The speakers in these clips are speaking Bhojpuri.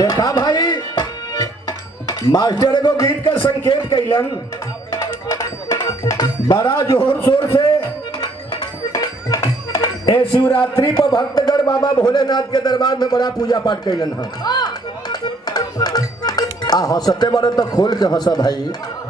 देखा भाई मास्टर एगो गीत का संकेत कैलन बड़ा जोर शोर से ए शिवरात्रि पर भक्तगण बाबा भोलेनाथ के दरबार में बड़ा पूजा पाठ कैलन है। हंसते बड़े तो खोल के हंसा भाई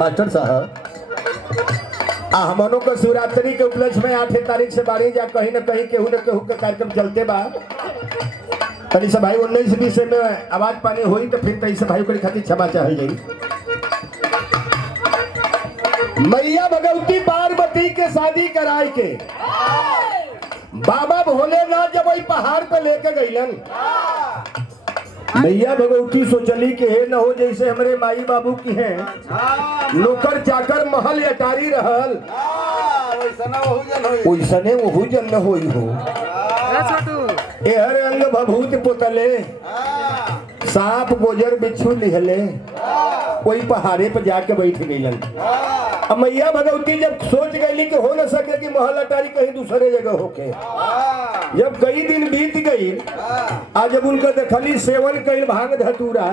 मास्टर साहब। हमनों को शिवरात्रि के उपलक्ष्य में 8 तारीख से 12 जा कहीं न कहीं केहू न केहू का कार्यक्रम चलते बा। तनी से भाई 19-20 में आवाज पानी हुई तो फिर तई से भाई को खातिर क्षमा चाहल जाई। मैया भगवती पार्वती के शादी कराए के बाबा भोलेनाथ जब वही पहाड़ पे लेके गईलन, मैया भगवती सोचली कि हे न हो जैसे हमारे माई बाबू की हैं नौकर चाकर महल अटारी रहल वैसने वहू जन न होई हो। एहर अंग भभूत पुतले सांप गोजर बिच्छू लिहले कोई पहाड़े पर जाके बैठ गईलन। अब मैया भगवती जब सोच गई कि हो न सके कि महल अटारी कहीं दूसरे जगह होके, जब कई दिन बीत गई आज जब उनका देखली सेवन कैल भांग धतूरा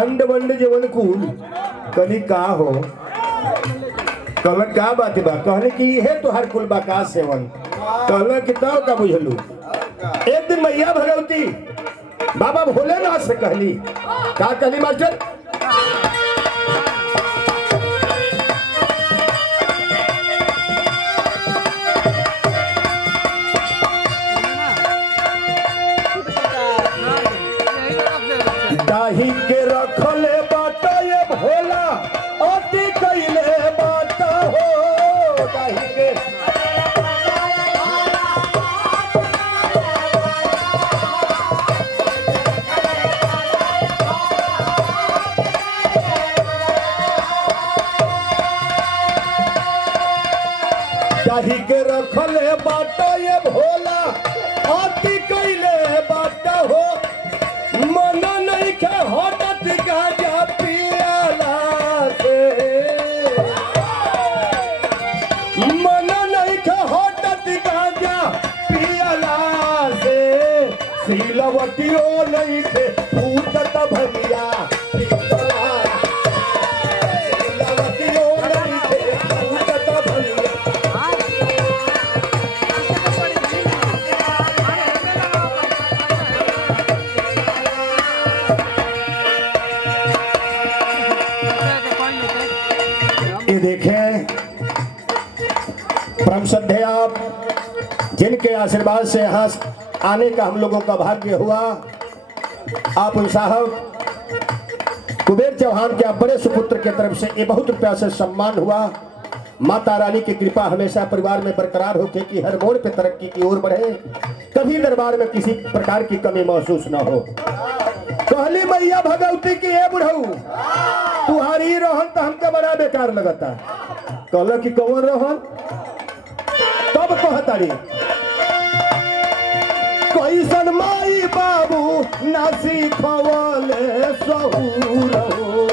अंड बंड जीवन कूल कली का हो कल का बात बा कहले कि ये तो हर कुल बा सेवन कहले कि तब का बुझलू। एक दिन मैया भगवती बाबा भोलेनाथ से कहली का कहली मास्टर दाही के रखले बाटा ये भोला अति कैले बाटा हो दाही के दाही के रखले बाटा ये भोला अति कैले बाटा हो मन नहीं के हटत गाजा पियाला से मन नहीं के हटत गाजा पियाला से सीलवतियों नहीं के फूटत भैया परम श्रद्धेय आप जिनके आशीर्वाद से यहाँ आने का हम लोगों का भाग्य हुआ, आप साहब कुबेर चौहान के आप बड़े सुपुत्र के तरफ से ये बहुत रुपया से सम्मान हुआ। माता रानी की कृपा हमेशा परिवार में बरकरार होके कि हर मोड़ पे तरक्की की ओर बढ़े, कभी दरबार में किसी प्रकार की कमी महसूस न हो। कहली मैया भगवती की ए बुढ़ऊ तुम्हारी रोहन तो हमके बड़ा बेकार लगता। कहल कि कौन रोहन तब कहतारी कैसन माई बाबू ना सिखवले सहूर हो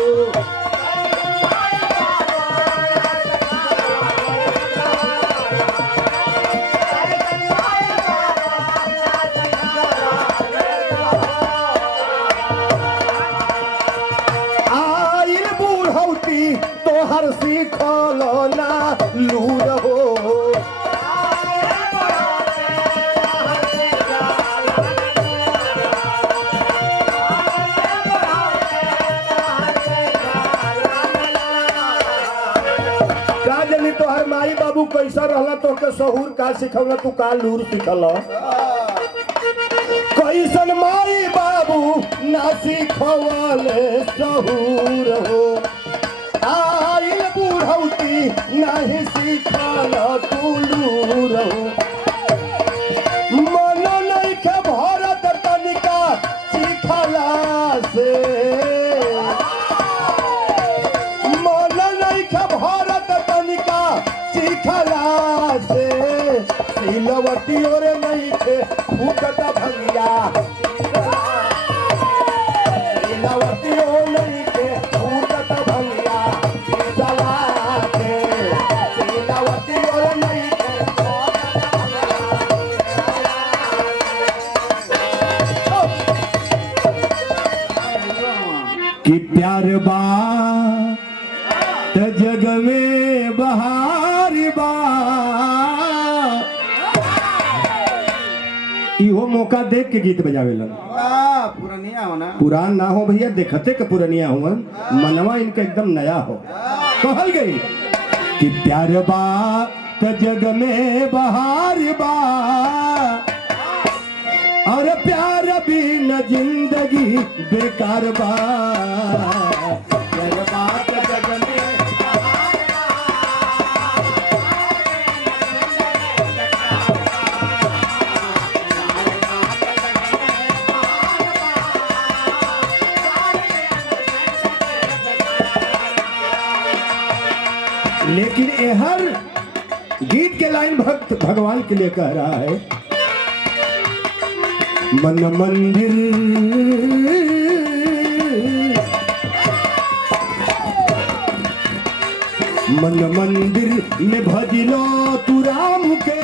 आइल बूढ़ौती तोहर सिखल ना लूर हो तोहर माई बाबू कैसा रहला तो के सहूर का सिखौला तू का लूर सिखल। कैसन माई बाबू ना सिखवले सहूर हो आइल बूढ़ौती नहीं सिखल तू लूर हो मन नहीं के भरत तनिका सिखला से मन नहीं के भरत तनिका सिखला से सिलवती और नहीं थे फूकत भंगिया सिलवती और नहीं थे फूकत भंगिया चला के सिलवती और नहीं थे प्यार बा त जग में बहार बा। इहो मौका देख के गीत बजावेलन। पुरानिया हो ना, पुरान ना हो भैया, देखते के पुरानिया हुआ, मनवा इनका एकदम नया हो। कहल गई कि प्यार बा त जग में बहार बा, और प्यार भी न जिंदगी बेकार बा। प्यार बा त जग में लेकिन ये हर गीत के लाइन भक्त भगवान के लिए कह रहा है। मन मंदिर मन मंदिर में भजलो तू राम के,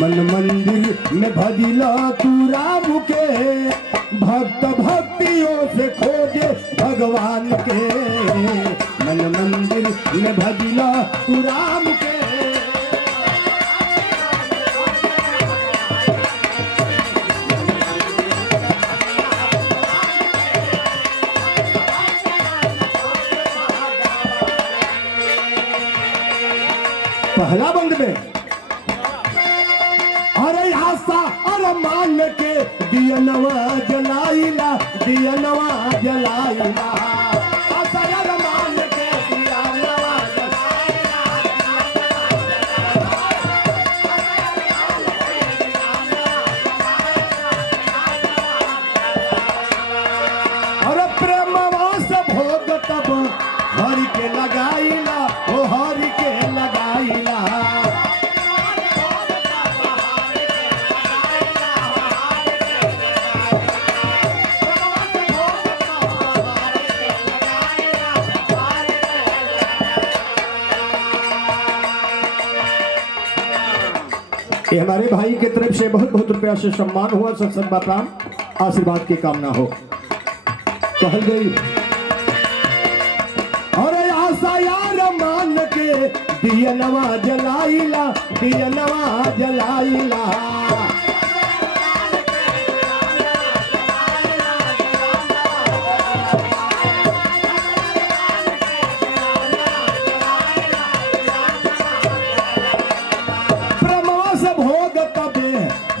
मन मंदिर में भजलो तू राम के, भक्त भक्तियों से खोजे भगवान के। मन मंदिर में भजला तू राम के। पहला बंद में अरे आशा अरे मान के दिया नवा जलाइला, दिया नवा जलाइला। आशा अरे मान के दिया नवा जलाइला। अरे प्रेमवा से भोग तब हरि के लगाइला, ओ हरि के लगाइला। ये हमारे भाई के तरफ से बहुत बहुत रुपया से सम्मान हुआ, सत्संग प्राण आशीर्वाद की कामना हो। कहल गई अरे आशा यार मान के दिया नवा जलाइला, दिया नवा जलाइला।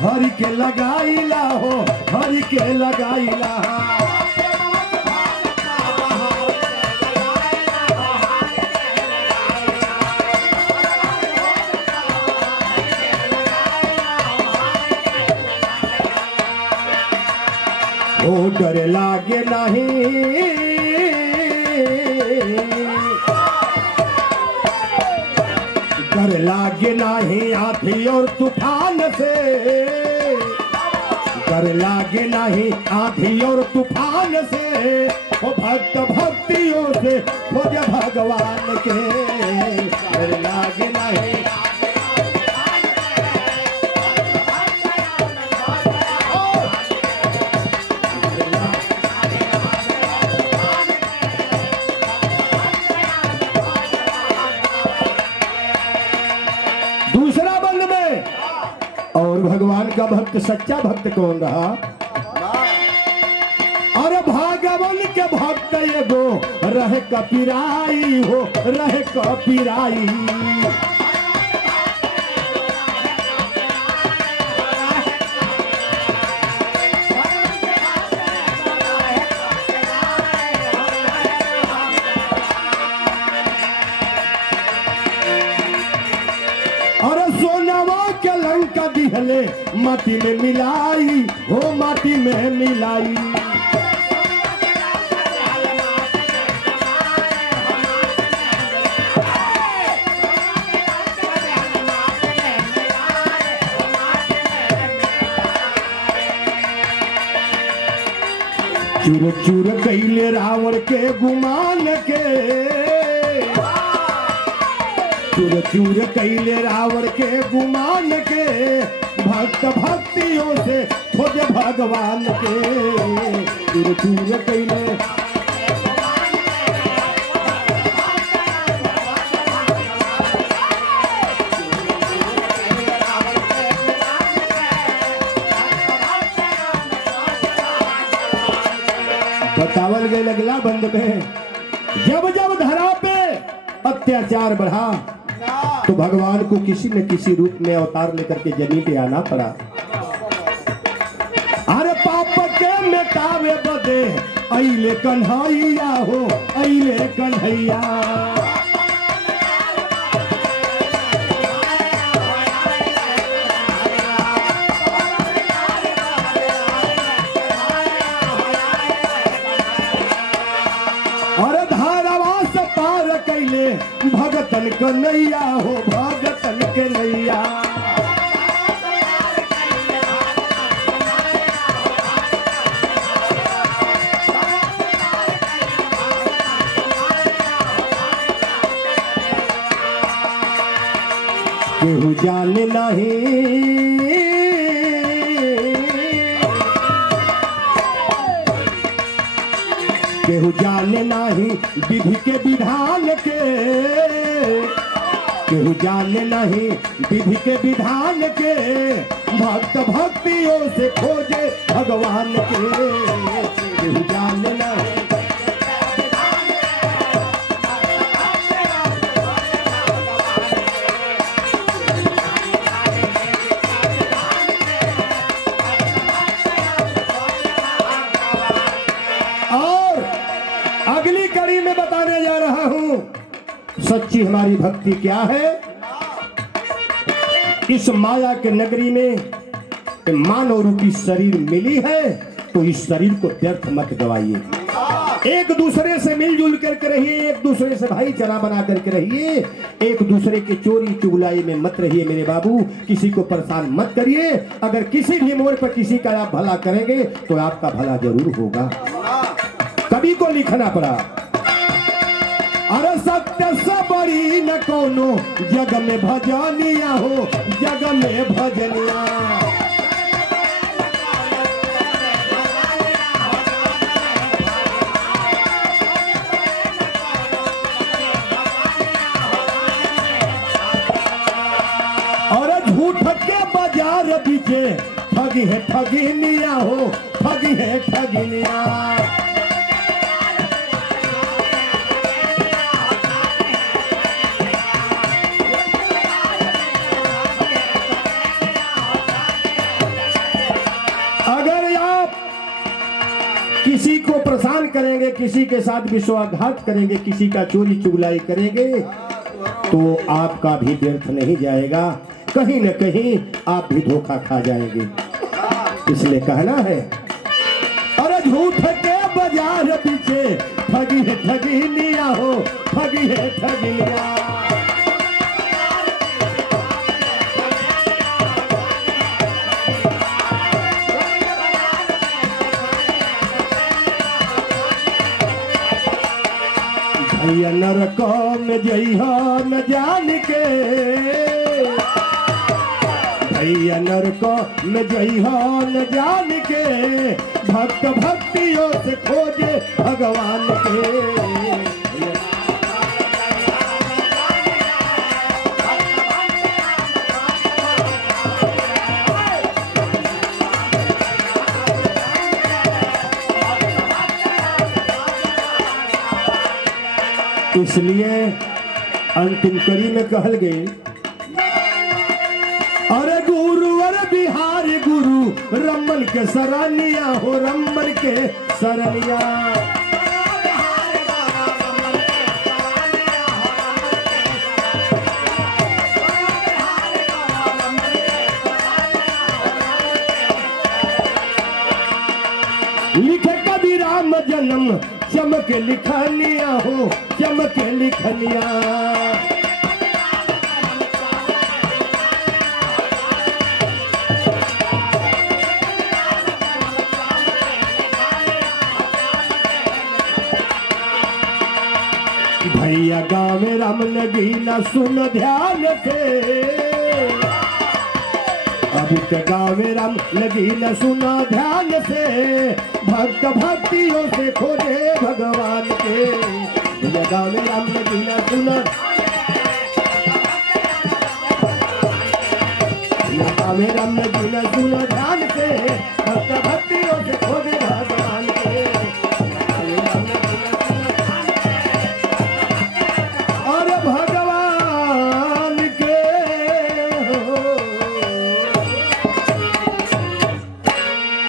हरि के लगाइला हो, हरि के लगाइला। ओ डर लागे नहीं, डर लागे नहीं आंधी और तूफान से, डर लागे नहीं आंधी और तूफान से। ओ भक्त भक्तियों से खोज भगवान के, डर लागे नहीं। दूसरा बंद में और भगवान का भक्त सच्चा भक्त कौन रहा? अरे भगवान के भक्त एगो रहे कपिराई हो, रहे कपिराई। अरे सोनावा के लंका दिहले माटी में मिलाई हो, माटी में मिलाई। चूर चूर कैले रावण के गुमान के, चूर चूर कैले रावण के गुमान के भक्त भक्तियों से खोज भगवान के चूर चूर कैले बतावल गए लगला बंद में जब जब धरा पे अत्याचार बढ़ा तो भगवान को किसी न किसी रूप में अवतार लेकर के जमीन पे आना पड़ा। अरे पाप के मिटावे बदे अइले कन्हैया हो अइले कन्हैया। भगतन कन्हैया हो भगतन कन्हैया। केहू जाने नहीं केहू जाने नहीं विधि के विधान के केहू जाने नहीं विधि के विधान के भक्त भक्तियों से खोजे भगवान के केहू जाने नहीं। अगली कड़ी में बताने जा रहा हूं सच्ची हमारी भक्ति क्या है। इस माया के नगरी में मानव रूपी शरीर मिली है तो इस शरीर को व्यर्थ मत गवाइए। एक दूसरे से मिलजुल करके रहिए, एक दूसरे से भाईचारा बना करके रहिए, एक दूसरे के चोरी चुगलाई में मत रहिए मेरे बाबू। किसी को परेशान मत करिए। अगर किसी भी मोड़ पर किसी का आप भला करेंगे तो आपका भला जरूर होगा। कवि को लिखना पड़ा अरे सत्य से बड़ी न कोनो जग में भजनिया हो जग में भजनिया। और झूठ के बाजार पीछे ठगी है ठगिनिया हो ठगी है ठगिनिया। किसी को परेशान करेंगे, किसी के साथ विश्वासघात करेंगे, किसी का चोरी चुगलाई करेंगे तो आपका भी व्यर्थ नहीं जाएगा। कहीं न कहीं आप भी धोखा खा जाएंगे। इसलिए कहना है अरे झूठ के बाजार पीछे ठगी है ठगी लिया हो ठगी है ठगी लिया। भैया नरक में जइहा न जान के भैया नरक में जइहा न जान के भक्त भक्तियों से खोजे भगवान के। इसलिए अंतिम कड़ी में कहल गई अरे गुरु अरे बिहारी गुरु रमन के सरनिया हो रमन के सरनिया। लिखे कभी राम जन्म चमके लिखनिया हो चमके लिखनिया। भैया गा गावे राम लगी न सुन ध्यान से, अब के गावे राम लगी न सुना ध्यान से, भक्त भक्तियों से खोजे भगवान के। ये गावे राम लगी न सुना, ये गावे राम लगी न सुना ध्यान से,